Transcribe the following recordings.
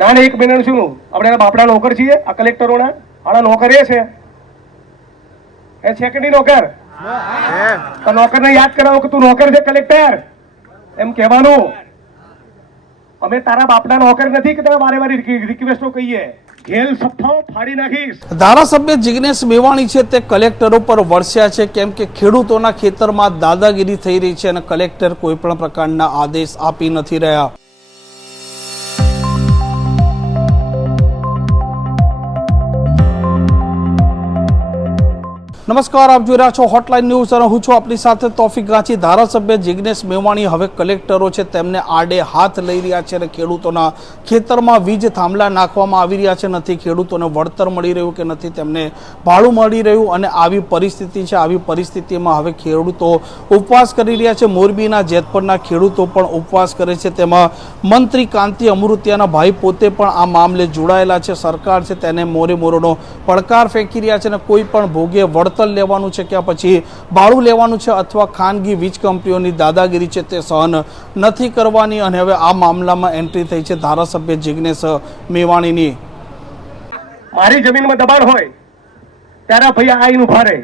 ના એક મહિનાનું શું આપણે બાપડા નોકર છીએ આ કલેક્ટરોના આના નોકર એ છે કે નહીં નોકર તો નોકરને યાદ કરાવો કે તું નોકર છે કલેક્ટર એમ કહેવાનું અમે તારા બાપના નોકર નથી કે તમે વારે વારે રિક્વેસ્ટો કહીએ ઘેલ સફાઓ ફાડી નાખીશ। ધારાસભ્ય જિગ્નેશ મેવાણી છે તે કલેક્ટરો પર વરસ્યા છે કેમ કે ખેડૂતોના ખેતરમાં દાદાગીરી થઈ રહી છે અને કલેક્ટર કોઈ પણ પ્રકારના આદેશ આપી નથી રહ્યા। નમસ્કાર, આપ જોઈ રહ્યા છો હોટલાઇન ન્યૂઝ અને હું છું આપની સાથે તોફિક ગાંચી। ધારાસભ્ય જિગ્નેશ મેવાણી હવે કલેક્ટરો છે તેમને આડે હાથ લઈ રહ્યા છે અને ખેડૂતોના ખેતરમાં વીજ થાંભલા નાખવામાં આવી રહ્યા છે, નથી ખેડૂતોને વળતર મળી રહ્યું કે નથી તેમને ભાડું મળી રહ્યું અને આવી પરિસ્થિતિ છે। આવી પરિસ્થિતિમાં હવે ખેડૂતો ઉપવાસ કરી રહ્યા છે। મોરબીના જેતપરના ખેડૂતો પણ ઉપવાસ કરે છે, તેમાં મંત્રી કાંતિ અમૃતિયાના ભાઈ પોતે પણ આ મામલે જોડાયેલા છે। સરકાર છે તેને મોરે મોરોનો પડકાર ફેંકી રહ્યા છે અને કોઈ પણ ભોગે વળતર લેવાનું છે કે પછી ભાડું લેવાનું છે અથવા ખાનગી વીજ કંપનીઓની દાદાગીરી છે તે સહન નથી કરવાની અને હવે આ મામલામાં એન્ટ્રી થઈ છે ધારાસભ્ય જિગ્નેશ મેવાણીની। મારી જમીનમાં દબાણ હોય ત્યારે ભાઈ આઈને ઉભા રહે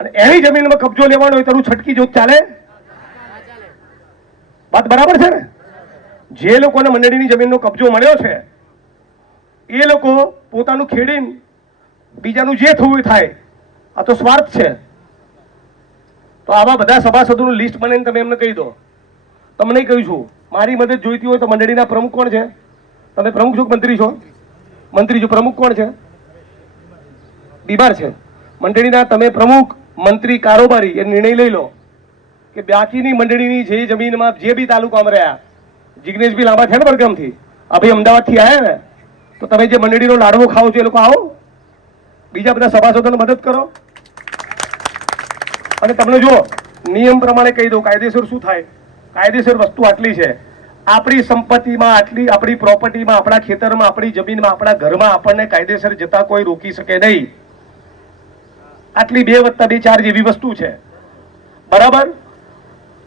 અને એની જમીનમાં કબજો લેવાનો હોય તો છટકી જો ચાલે? વાત બરાબર છે ને? જે લોકોને મંડળીની જમીનનો કબજો મળ્યો છે એ લોકો પોતાનું ખેડીને બીજાનું જે થવું થાય, આ તો સ્વાર્થ છે। તો આવા બધા સભાસદોનું લિસ્ટ બનાવીને તમે એમને કહી દો। તમને કહ્યું છું મારી મદદ જોઈતી હોય તો મંડળીના પ્રમુખ કોણ છે? તમે પ્રમુખ છો કે મંત્રી છો? મંત્રી છો। પ્રમુખ કોણ છે? બીમાર છે મંડળીના। તમે પ્રમુખ, મંત્રી, કારોબારી એ નિર્ણય લઈ લો કે બાકીની મંડળીની જે જમીનમાં જે બી તાલુકામાં રહ્યા, જિગ્નેશભાઈ લાંબા છે ને બરગામથી, આ ભાઈ અમદાવાદથી આવ્યા ને, તો તમે જે મંડળીનો લાડવો ખાઓ છો એ લોકો આવો, બીજા બધા સભાસદોને મદદ કરો અને તમને જો નિયમ પ્રમાણે કહી દો કાયદેસર શું થાય। કાયદેસર વસ્તુ આટલી છે, આપણી સંપત્તિમાં આટલી, આપણી પ્રોપર્ટીમાં, આપણા ખેતરમાં, આપણી જમીનમાં, આપણા ઘરમાં આપણને કાયદેસર જતા કોઈ રોકી શકે નહીં। આટલી 2 + 2 4 જેવી વસ્તુ છે, બરાબર?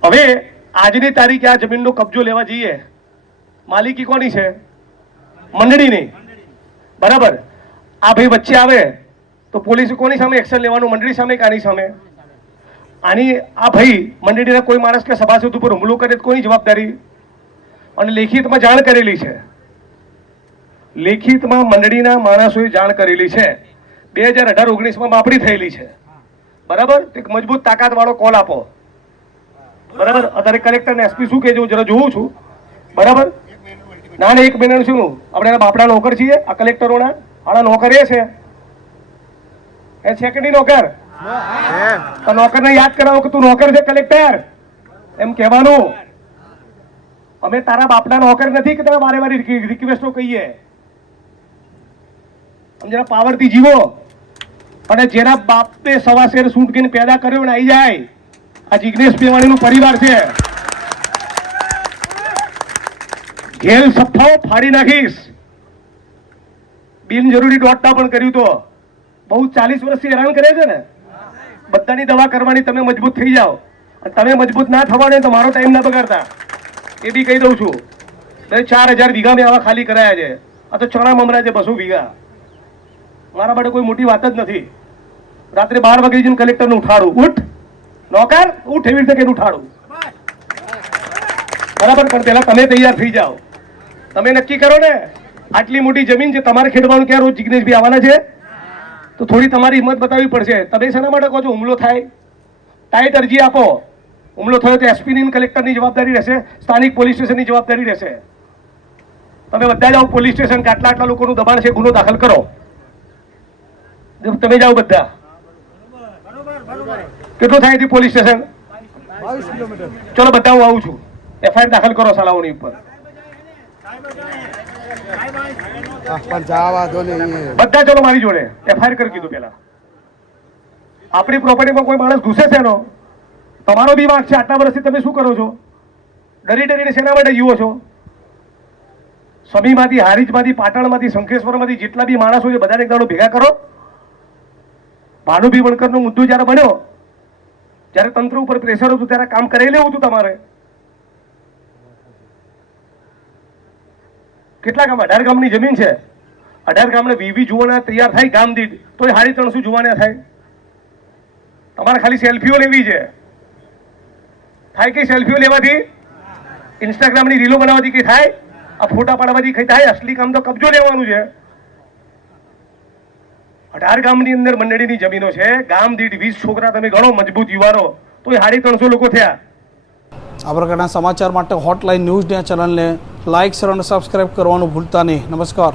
હવે આજની તારીખે આ જમીનનો કબજો લેવા જઈએ, માલિકી કોની છે? મંડળીની, બરાબર? આ ભાઈ વચ્ચે આવે તો પોલીસે કોની સામે એક્શન લેવાનું? મંડળી સામે કે આની સામે? આની આ ભાઈ મંડળીના કોઈ માણસ કે સભાસદ ઉપર હુમલો કરે તો કોની જવાબદારી? અને લેખિતમાં જાણ કરેલી છે, લેખિતમાં મંડળીના માણસોએ જાણ કરેલી છે, 2018-19માં માપણી થયેલી છે, બરાબર? એક મજબૂત તાકાત વાળો કોલ આપો, બરાબર? અત્યારે કલેક્ટર ને એસપી શું કહે છે હું જરા જોઉં છું, બરાબર? ના એક મહિનાનું શું આપણે બાપડા નોકર છીએ આ કલેક્ટરોના, આના નોકર એ છે કે નહીં નોકર? તો નોકરને યાદ કરાવો કે તું નોકર છે કલેક્ટર એમ કહેવાનું। અમે તારા બાપના નોકર નથી કે તમે વારે વારે રિક્વેસ્ટો કહીએ। જરા પાવરથી જીવો અને જેના બાપે સવા શેર સૂંટકીને પેદા કર્યો ને આવી જાય, આ જિગ્નેશ મેવાણીનું પરિવાર છે, ઘેલ સફાઓ ફાડી નાખીશ। બિનજરૂરી દોડતા પણ કર્યું તો બહુ 40 વર્ષથી હેરાન કરે છે ને, બધાની દવા કરવાની, તમે મજબૂત થઈ જાઓ। તમે મજબૂત ના થવાને તો મારો ટાઈમ ના બગાડતા, એ બી કહી દઉં છું। 4000 વીઘા મેં આવા ખાલી કરાયા છે, આ તો ચણા મમરા છે 200 વીઘા, મારા માટે કોઈ મોટી વાત જ નથી। રાત્રે 12 વાગે જઈને કલેક્ટરને ઉઠાડું, ઉઠ નોકર ઉઠ, એવી રીતે કે ઉઠાડું, બરાબર? પણ પેલા તમે તૈયાર થઈ જાઓ, તમે નક્કી કરો ને આટલી મોટી જમીન છે તમારે ખેડવાનું, ક્યાં રોજ જિગ્નેશભાઈ આવવાના છે? તો થોડી તમારી હિંમત બતાવવી પડશે। તમે શેના માટે કહો છો હુમલો થાય? ટાઈટ અરજી આપો, હુમલો થયો તો એસપીની કલેક્ટરની જવાબદારી રહેશે, સ્થાનિક પોલીસ સ્ટેશનની જવાબદારી રહેશે। તમે બધા જાઓ પોલીસ સ્ટેશન કે આટલા લોકોનું દબાણ છે, ગુનો દાખલ કરો, તમે જાઓ બધા। કેટલું થાય છે પોલીસ સ્ટેશન? 22 કિલોમીટર। ચલો બધા હું આવું છું, એફઆઈઆર દાખલ કરો સાલાઓની ઉપર, બધા ચલો મારી જોડે એફઆઈઆર કરી કીધું। પેલા આપણી પ્રોપર્ટીમાં કોઈ માણસ ઘૂસે છે એનો તમારો બી વાંક છે। આટલા વર્ષથી તમે શું કરો છો? ડરી ડરીને શેના માટે જીવો છો? સમીમાંથી, હારીજમાંથી, પાટણમાંથી, શંખેશ્વરમાંથી જેટલા બી માણસો છે બધાને એક દાડો ભેગા કરો। ભાનુભી વણકરનો મુદ્દો જયારે બન્યો, જયારે તંત્ર ઉપર પ્રેશર હતું ત્યારે કામ કરાવી લેવું હતું તમારે। કેટલા ગામ? 18 ગામની જમીન છે. 18 ગામને વીવી જુવાના તૈયાર થાય ગામ દીઠ, તો એ 350 જુવાના થાય. તમારે ખાલી સેલ્ફીઓ લેવી છે. થાય કે સેલ્ફીઓ લેવાથી, ઇન્સ્ટાગ્રામની રીલો બનાવવાથી કઈ થાય? આ ફોટા પાડવાથી કઈ થાય? અસલી કામ તો કબજો લેવાનું છે. 18 ગામની અંદર મંડળીની જમીનો છે. ગામ દીઠ 20 છોકરા તમે ગણો મજબૂત યુવાનો, તો એ 350 લોકો થયા. આ પ્રકારના સમાચાર માટે હોટલાઇન ન્યૂઝ ચેનલને લાઇક, શેર અને સબસ્ક્રાઇબ કરવાનું ભૂલતા નહીં. નમસ્કાર.